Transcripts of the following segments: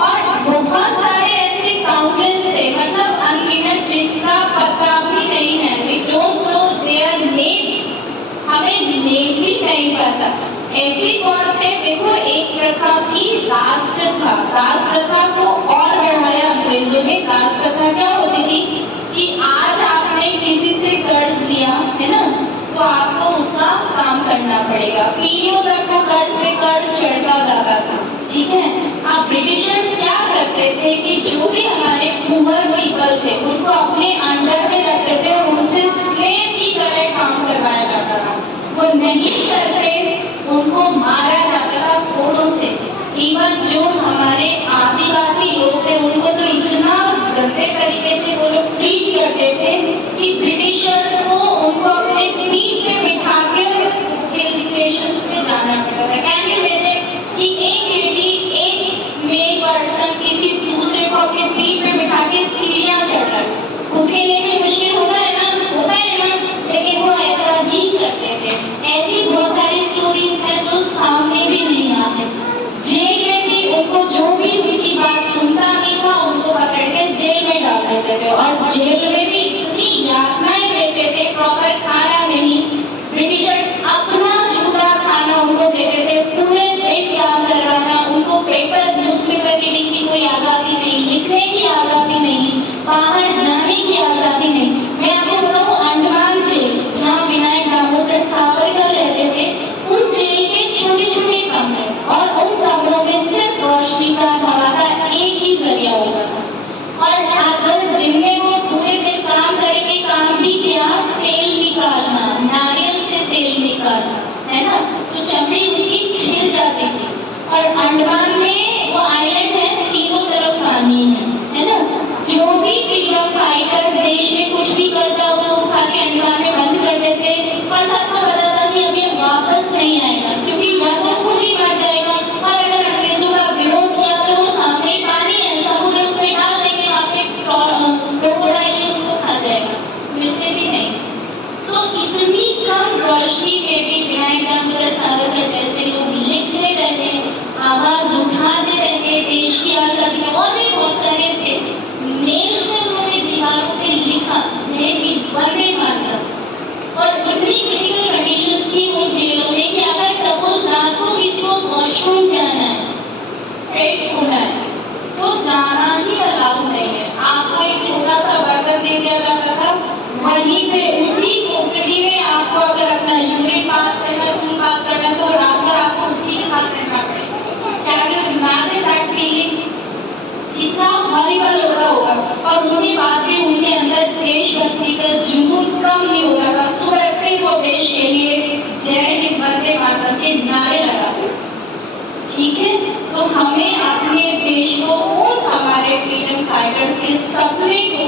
और बहुत सारे ऐसे काउंटर्स थे, मतलब अनगिनत, जिनका पता भी नहीं है। We don't know their names, हमें नेम भी नहीं पता। ऐसी कौन से, देखो एक प्रथा थी दास प्रथा। दास प्रथा को और बढ़ाया अंग्रेजों ने। दास प्रथा क्या होती थी कि आज आपने किसी से कर्ज लिया है ना, तो आपको उसका काम करना पड़ेगा। पीढ़ियों तक वो कर्ज पे कर्ज चढ़ता जाता था, ठीक है। अब ब्रिटिशर्स क्या करते थे कि जो भी हमारे पुअर पीपल थे उनको अपने अंडर में रखते थे, उनसे स्लेव की तरह काम करवाया जाता था। वो नहीं करते, उनको मारा जाता था कोड़ों से। इवन जो हमारे आदिवासी लोग थे उनको तो इतना गंदे तरीके से वो लोग ट्रीट करते थे कि ब्रिटिशर्स को उनको अपने पीठ पे बिठा के हिल स्टेशन पे जाना पड़ता था। कैन यू इमेजिन कि एक लेडी, एक मेल पर्सन किसी दूसरे को अपने पीठ पे बिठा के सीढ़ियां चढ़ रहा है। उनके लिए भी मुश्किल होता है ना, लेकिन वो ऐसा ही करते थे। ऐसी बहुत सारी स्टोरीज है जो सामने भी नहीं आते। जेल में भी उनको जो भी उनकी बात सुनता नहीं था, उनको पकड़ के जेल में डाल देते थे, और जेल में भी इतनी यातनाएं देते थे, प्रॉपर खाना नहीं। ब्रिटिशर्स अपना झूठा खाना उनको देते थे, पूरे दिन काम करवाना। उनको पेपर न्यूज़पेपर रीडिंग की कोई आजादी नहीं, लिखने की आजादी नहीं, बाहर जाने की आजादी नहीं। मैं आपको बताऊं, अंडमान जेल जहाँ विनायक दामोदर सावरकर रहते थे, उस जेल के छोटे छोटे कमरे, और उन कमरों में सिर्फ रोशनी का हमारा एक ही जरिया होता था। और अगर दिन में वो पूरे दिन काम करेंगे, काम भी क्या, तेल निकालना, नारियल से तेल निकालना, है ना, तो चमड़ी उनकी छिल जाती थी। और अंडमान में वो आइलैंड है, तीनों तरफ पानी है ना। जो भी फ्रीडम फाइटर देश में कुछ भी करता हो तो उठा के अंडमान में बंद कर देते, और सबको पता था कि अब ये वापस नहीं आएगा, क्योंकि वह तो खुद ही मर जाएगा। और अगर अंग्रेजों का विरोध किया तो वो सामने पानी है, समुद्र उसमें डाल देंगे, वहाँ पे क्रोकोडाइल उनको खा जाएगा, मिलते भी नहीं। तो इतनी कम रोशनी में भी विनायक दामोदर सावरकर जैसे लोग लिखते रहते, आवाज उठाते रहते देश की आजादी में। और भी बहुत सारे थे, नेल से उन्होंने दीवारों पे लिखा, जय हिंद, वंदे मातरम। और इतनी क्रिटिकल कंडीशंस थी उन जेलों में कि अगर सपोज रात को किसी को वॉशरूम जाना है, फ्रेश होना है, तो जाना ही अलाउ नहीं है। आपको एक छोटा सा बर्तन दे दिया जाता था, वहीं पे उसी कोठरी में आपको अगर अपना यूरिन पास करना, स्टूल पास करना, तो रात भर आपको उसी के साथ रहना पड़ेगा। Can you imagine that feeling? कितना हॉरिबल होता होगा। और उसके बाद भी उनके अंदर देशभक्ति का जुनून कम नहीं होता था। सुबह फिर वो देश के लिए जय हिंद, वंदे मातरम के नारे लगाते। ठीक है, तो हमें अपने देश को और हमारे फ्रीडम फाइटर्स के सपने को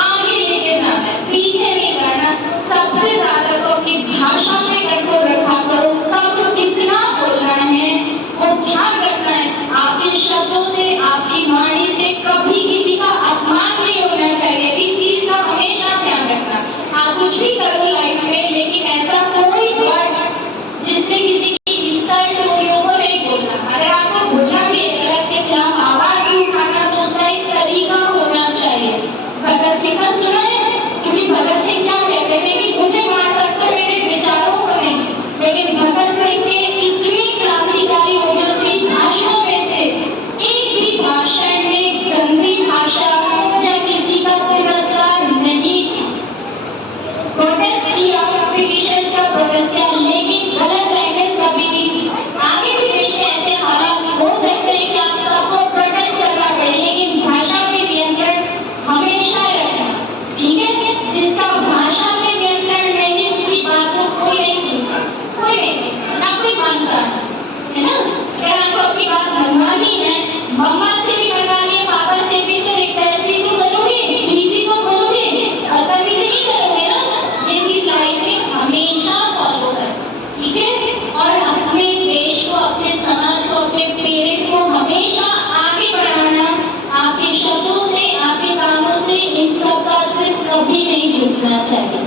आगे लेके जाना है, पीछे नहीं करना। सबसे ज्यादा तो अपनी भाषा में कंट्रोल रखा करो, कब कितना बोलना है वो ध्यान रखना है। आपके शब्दों से, आपकी वाणी से कभी किसी का अपमान नहीं होना चाहिए, इस चीज का हमेशा ध्यान रखना। आप कुछ भी करो लाइफ में, लेकिन ऐसा कोई वर्ड जिससे किसी की इंसल्ट हो रही हो वो नहीं बोलना। अगर आपको बोलना भी है गलत के खिलाफ आवाज भी उठाना, तो उसका एक तरीका होना चाहिए। भगत सिंह का सुना है? क्योंकि भगत सिंह क्या कहते थे कि मुझे मार सकते हो, मेरे विचारों को नहीं। लेकिन भगत सिंह के इतने क्रांतिकारी ओजस्वी भाषणों में से एक भी भाषण में गंदी भाषा या किसी का तिरस्कार नहीं था। प्रोटेस्ट किया, ब्रिटिशर्स का प्रोटेस्ट किया, लेकिन गलत लैंग्वेज कभी नहीं थी। आगे भी देश में ऐसे हालात हो सकते हैं कि आप सबको प्रोटेस्ट करना पड़े, लेकिन भाषा पे नियंत्रण हमेशा रखना, ठीक है। जिसका भाषा पे नियंत्रण नहीं, उसकी बात को कोई नहीं सुनता, कोई नहीं सुनता, ना कोई मानता है ना। अगर आपको अपनी बात मनवानी है, मम्मा से भी मनवानी है, पापा से भी, तो रिक्वेस्ट ही तो करोगे, प्लीज तो करोगे, बदतमीजी नहीं करोगे ना। ये चीज लाइफ में हमेशा फॉलो कर, ठीक है। और अपने देश को, अपने समाज को, अपने पेरेंट्स को हमेशा आगे बढ़ाना। आपके शब्दों से, आपके कामों से इन सब का सिर्फ कभी नहीं झुकना चाहिए।